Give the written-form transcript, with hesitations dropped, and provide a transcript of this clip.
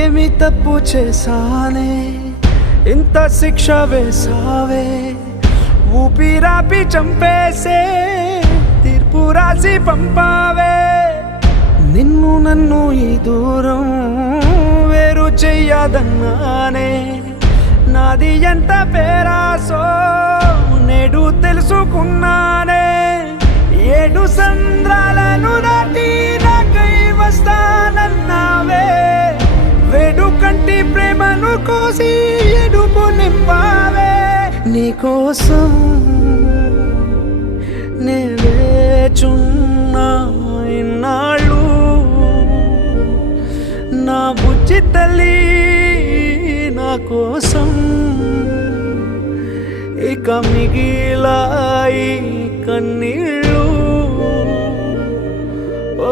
ఏమి తప్పు చేశానే ఇంత శిక్ష వేసావే ఊపిరాపి చంపేసే తీర్పు రాసి పంపావే నిన్ను నన్ను ఈ దూరం వేరు చెయ్యదన్నానే నాది ఎంత పేరాసో నేడు తెలుసుకున్నానే 7 సంద్రాలను దాటి నాకై వస్తానన్నావే వేడుకంటి ప్రేమను కోసి ఎడుపు నింపావే నీకోసం నే వేచున్నా ఇన్నాళ్ళు నా బుజ్జి తల్లి నా కోసం ఇక మిగిలాయి కన్నీళ్ళు ఓ